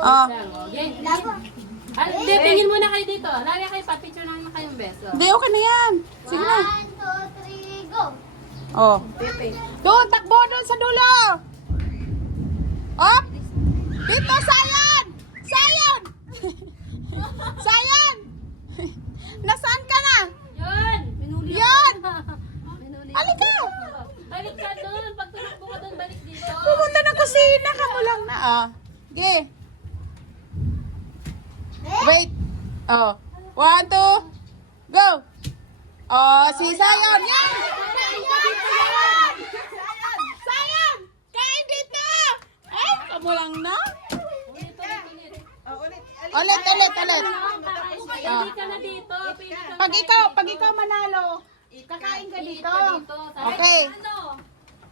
Oh. Hindi, tingin muna kayo dito. Lagi kayo, pa-picture na naman kayong beso. Hindi, okay na yan. Sige na. 1, 2, 3, go! Oh. Doon, takbo doon sa dulo. Up. Dito, Sayon. Sayon. Sayon. Nasaan ka na? Yun! Yan. Halika. Balik ka doon. Pag tumakbo ka doon, balik dito. Pumunta ng kusina ka mo lang na. Ah. Sige. Wait. Oh. 1, 2, go. Oh, si Sayon. Yan. Sayon. Kain dito. Ay, kamu lang na. Ulit. Pili ka na dito. Pili ka Pag ikaw manalo, kakain ka dito. Okay.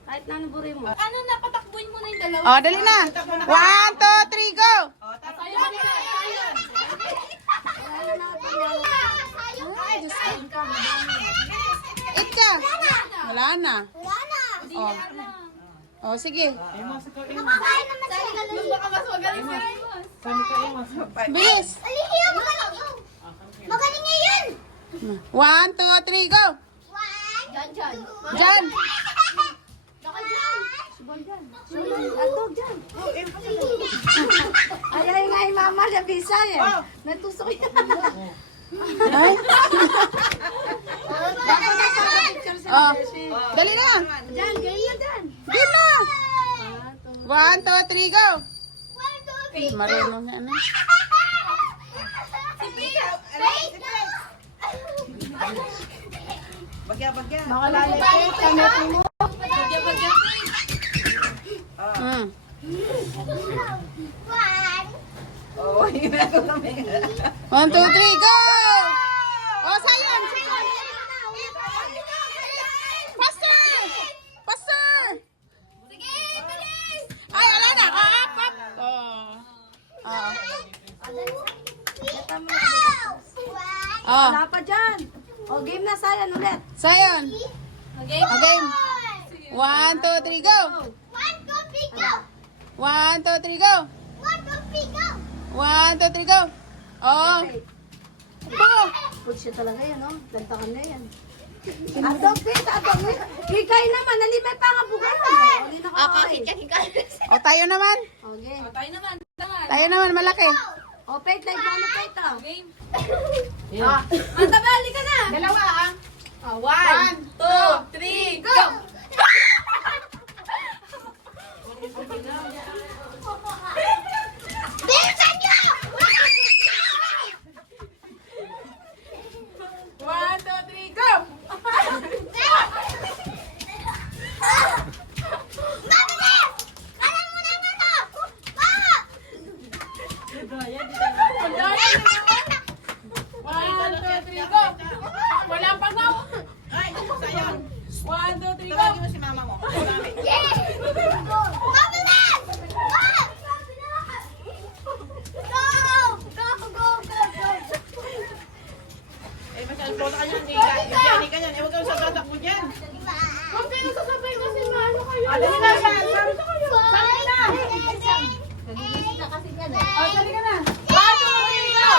Kahit nanuburi mo. Ano na, patakbuin mo na yung dalawa. Oh, dali na. 1, 2, 3, go. Tayo balik ka. Ay, Diyos ko. Eat ka. Wala na. Oh. Oh, sige. Kumakain naman siya. Baka mas magaling si Ramos. Bilis. Alihiya, magaling. Magaling niya yan. 1, 2, 3, go. 1, Diyan. Diyan. Baka dyan. Atog dyan. Ayaw nga yung mama na bisa eh. Natusok ito. Ay. Oh. Dali na. Dyan, ganyan dyan. Game na. 1, 2, 3, go. 1, 2, 3. Marunong na ano. Bagya. Makalalik kami mo. Hmm. 1. Oo, ginagawa kami. 1, 2, 3, go. Oh, Sayon. Faster. Sige, bilis. Ay, wala na. Up. Oh. Oh. Oh. Wala pa dyan. O, game na Sayan ulit. Sayon. Okay? Okay. 1, 2, 3, go. 1, 2, 3, go. 1, 2, 3, go. 1, 2, 3, go. 1, 2, 3, go. Oh. Go. Good siya talaga yan, no? Lantakan na yan. Atog, atog. Kikay naman, nalimay pa nga buka. Hindi na kakain. O, tayo naman. Okay. Tayo naman, malaki. O, Pate, live mo na Pate, ah. Game. Manta, bali ka na. Dalawa, ah. 1, 2, 3, go! Bilisan niyo! 1, 2, 3, go. Mabilis! Kanan mo na nga to! Baka! 1, 2, 3, go. Wala pa nga. Ay, sayang. 1, 2, 3, go. Tawagin mo si mama mo. Yes! Mabilis! Go! Eh, masyal po na kanya. Hindi ka yan. Eh, huwag kang sagatak mo dyan. Huwag kayo sasabay kasi maano kayo. Dali na, sayang. Sorry na! Oh, dali ka na. 1, 2, 3, go!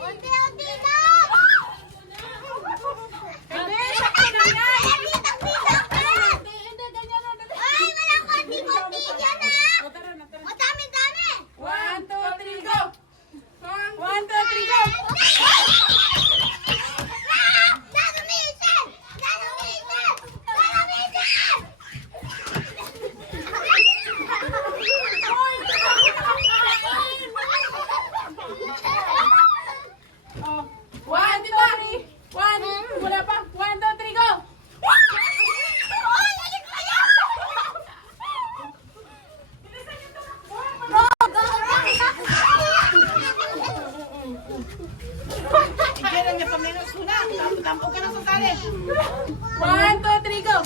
Unti-unti na! Hindi, sakto na yan. Ay, walang konti-konti dyan ah! O, tara na, tara. Madami-dami! 1, 2, 3, go. 1, 2, 3, go. Nanumisan! Nanumisan! Nanumisan! Oh. 1, 2, 3. 1. Wala pa. 1, 2, 3, go. Oy, alit pa yan! Diyan ang niya pamilya suna. Tampo ka na sa tali. 1, 2, 3, go.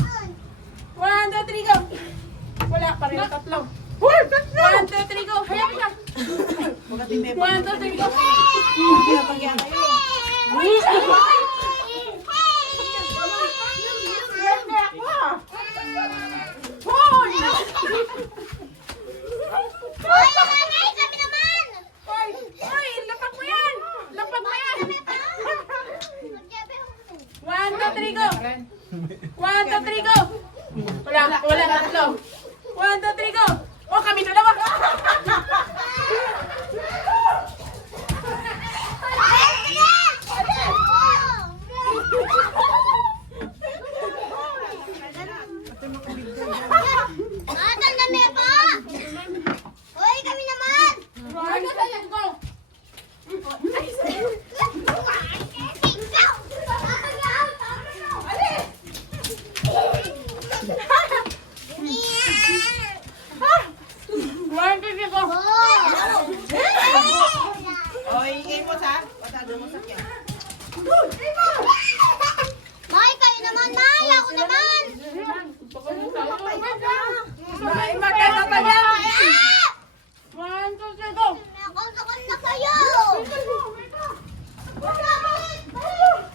1, 2, 3, go. Wala pa rin tatlo. 1, 2, 3, go. Hayaan ka. 1, 2, 3, go. Bagya kayo. Hey! 1, 2, 3, go! 1, 2, 3, go! Wala tatlo. 1, 2, 3, go! Oh, kami dalawa! Atan kami pa! Hoy, kami naman! 1, 2, 3, go! One, two, three, go! O, iingay mo sa. Patado mo sa kya. May, kayo naman, May! Ako naman! Magkano pa yan? 1, 2, 3, go! Nakasakal na kayo!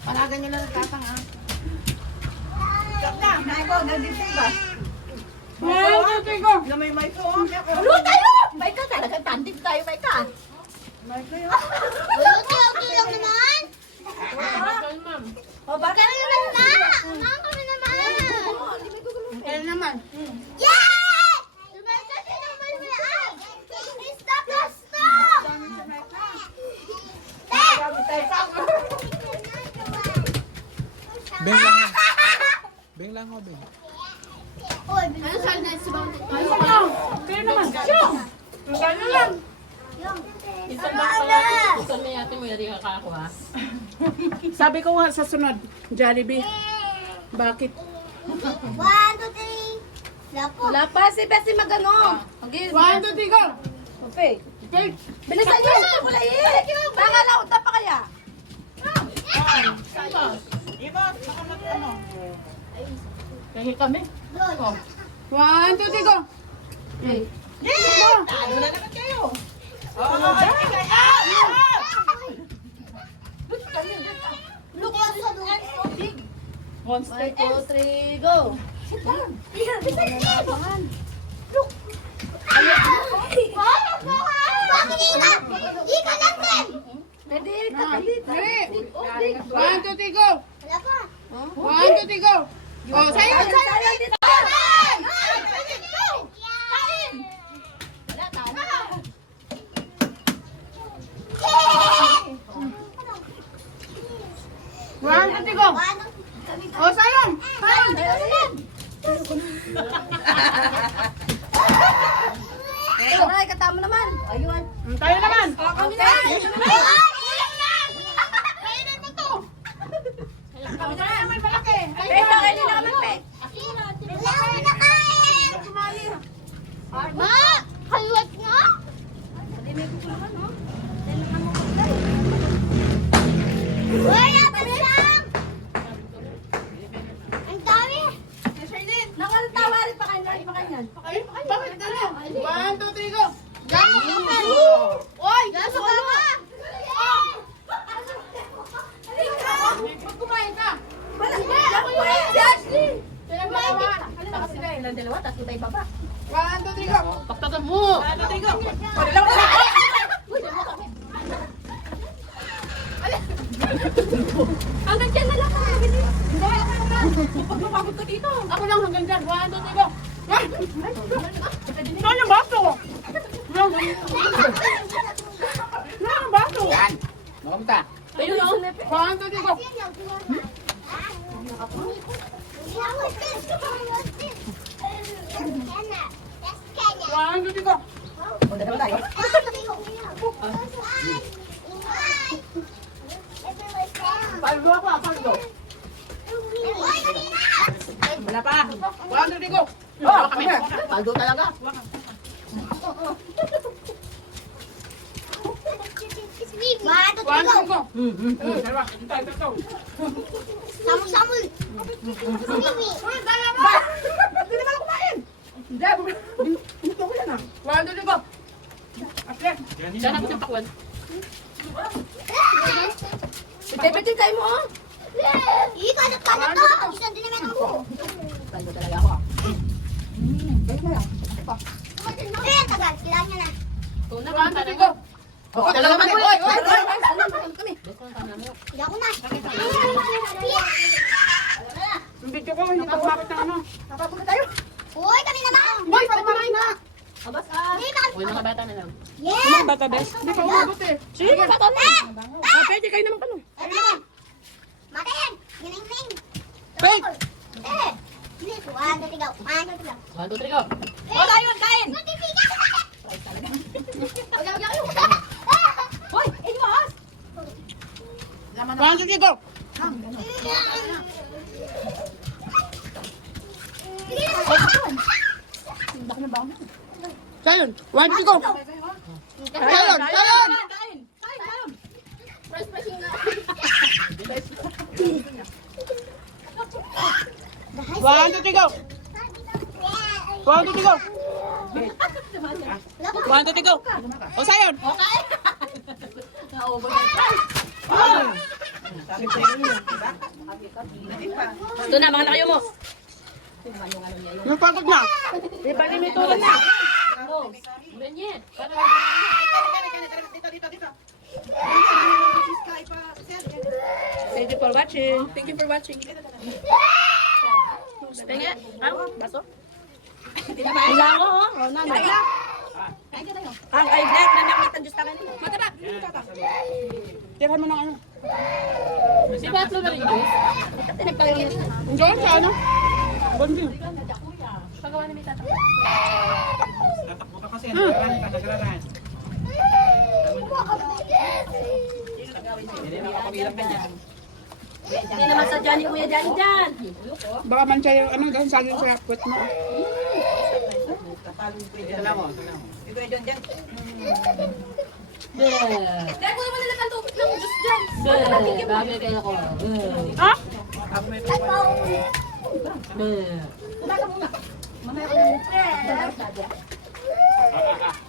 Palagan nyo lang ang tatang, ha? Stop na. Naiko, nandito ba? 1, 2, 3, go! Na may phone. Ano tayo? May ka talaga. Tandem tayo, may ka. Ulo, okay lang naman! O, bakit? Kami naman na! Ang kami naman! Kaya naman. Yay! Tumeka siya naman may ay! Stop na stop! Beng lang ha. Beng lang ho, Beng. Ano saan na sa bawang Kaya naman. Siya! Magkano lang. Isang baka Sabi ko nga sa sunod, Jollibee. Bakit? 1, 2, 3! Lapo! Wala pa si Bessie magano. 1, 2, 3, go! Okay. Okay. Bilisan niyo. Wala eh. Baka lauta pa kaya. Ibo, saka ano? Kaya kami. 1, 2, 3, go! Talo na naman kayo. Oo, ibigay. Look at sa doon! 1, 2, 3, go. Bakit ika? Ika lang din! Ready? Katalit. Ready? 1, 2, 3, go! Wala pa! 1, 2, 3, go! Oh, sa'yo! Sayang dito. One, two, three, go! Oh, sayang! Aray, katama naman. Ayun. Tayo naman! Pek, kainin na kami, Pek. Ma! Kaliwat nga! Uy, atas lang! Ang dami! Nakatawarin pa kayo. Pa kanyan. Bakit ano? 1, 2, 3, go! Gamo ka pa! Oy, Gamo ka pa! Pag kumain ka! Si Ashley. Kaya dalawa! Saka sila ilang dalawa, tapos tayo baba. 1, 2, 3, go! Taktakan mo! 1, 2, 3, go! Hanggang dyan na lang. Pag lumabot ka dito! Ako lang hanggang dyan! 1, 2, 3, go! Saan yung baso? Saan yung baso? Yan! Makamta! Ayun, yun. 1, 2, 3, go! One, two, three, go! Paldo ako, paldo. Wala pa. 1, 2, 3, go! Oh, kami. Paldo talaga. One, two, 1, 2, three, go! 3, go! Dalawa. Tayo, tatlo. Samul-samul! Mimi! Hindi naman ako kumain. Hindi, gusto ko yan ah. 1, 2, 3, go! Asle. Diyan ako sa pakwan. Piti-piti tayo mo, oh. Ika, nagkalat to! Isang dinametan mo! Paldo talaga ako. Eh, tagal. Kailangan niya na. 1, 2, 3, go! Oo, talaga man. Oy, oy, oy. Kami. Hindi ako na. Ako, hindi pa kumapit ng ano. Napapagod tayo. Uy, kami naman! Boy, patuloy na! Abas ah. Uy, mga bata na lang. Mga Yeah! bata, bes. Hindi pa umabot eh. Sige, mga bata na! Pwede kayo naman kano. Matin! Gining-ning! Wait! Eh! Bilis! 1, 2, 3, go! 1, 2, 3, go! 1, 2, 3, go. Oh, kain, kain. Notification! Wag kayo. Hoy, iwas. Laman na. 1, 2, 3, go! Sayon! 1, 2, go! Sayon! Sayon! Kain. Kain, kain. First machine na. 1, 2, 3, go! 1, 2, 3, go! 1, 2, 3, go! O, Sayon! Okay. Na-over. Ito na, mga nakayo mo. Yung pagod na! Di pa may tulad na! Ganyan. Thank you for watching. Thank you for watching. Tingin. Baso? Wala ako, oh. Oh, nanay. Ang ay black na nakita Diyos takan. Mataba! Tirahan mo ng ano? Si Patlo na rin yun. Diyan sa ano? Bondi. Pagawa ni Mita. Tatakbo ka kasi, nagraran ka, nagraran. Hindi na makapabilang ka niya. Hindi naman sa Johnny, Kuya Johnny dyan. Baka man siya yung ano, dahil saging sa puwet mo. Ito lang mo, ito lang mo. Dahil ko naman nilakan tubig ng Diyos dyan. Bagay kayo ko. Ha?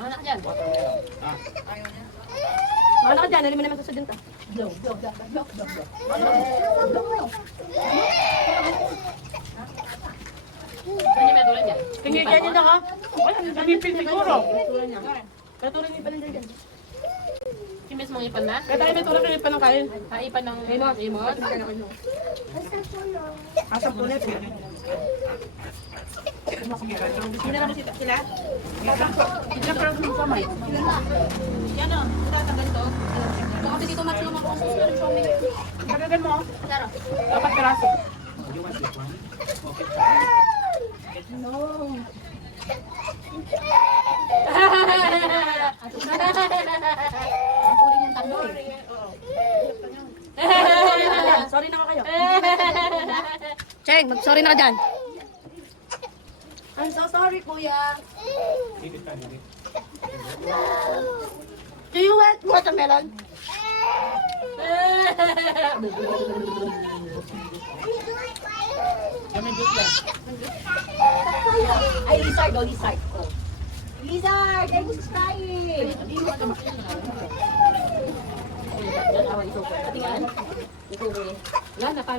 Mana ka dyan? Mga naka dyan, naman naman sa dyan ta. Hindi may tulad yan. Tingin dyan dyan ako. Nagipin siguro. Kaya tuloy niyo pa lang dyan. Kimis mong ipan na? Kaya tayo may tulad kayo pa ng kain. Ipan ng imot. Asap ulit. Hindi na sila. Sila? Hindi pa rin kamay. Yan o. Tatanggal to. Kasi dito matulong ako. Susunod sa mga. Kagagan mo. 4 piraso. You want this one? Okay. Sorry na ka kayo. Cheng, mag-sorry na ka dyan. I'm so sorry, kuya. Do you want watermelon? Ay, lizard. Oh, lizard. Lizard! Ay, gusto tayo. Yan, awan isuko. Patingan. Isuko. Yan, napan.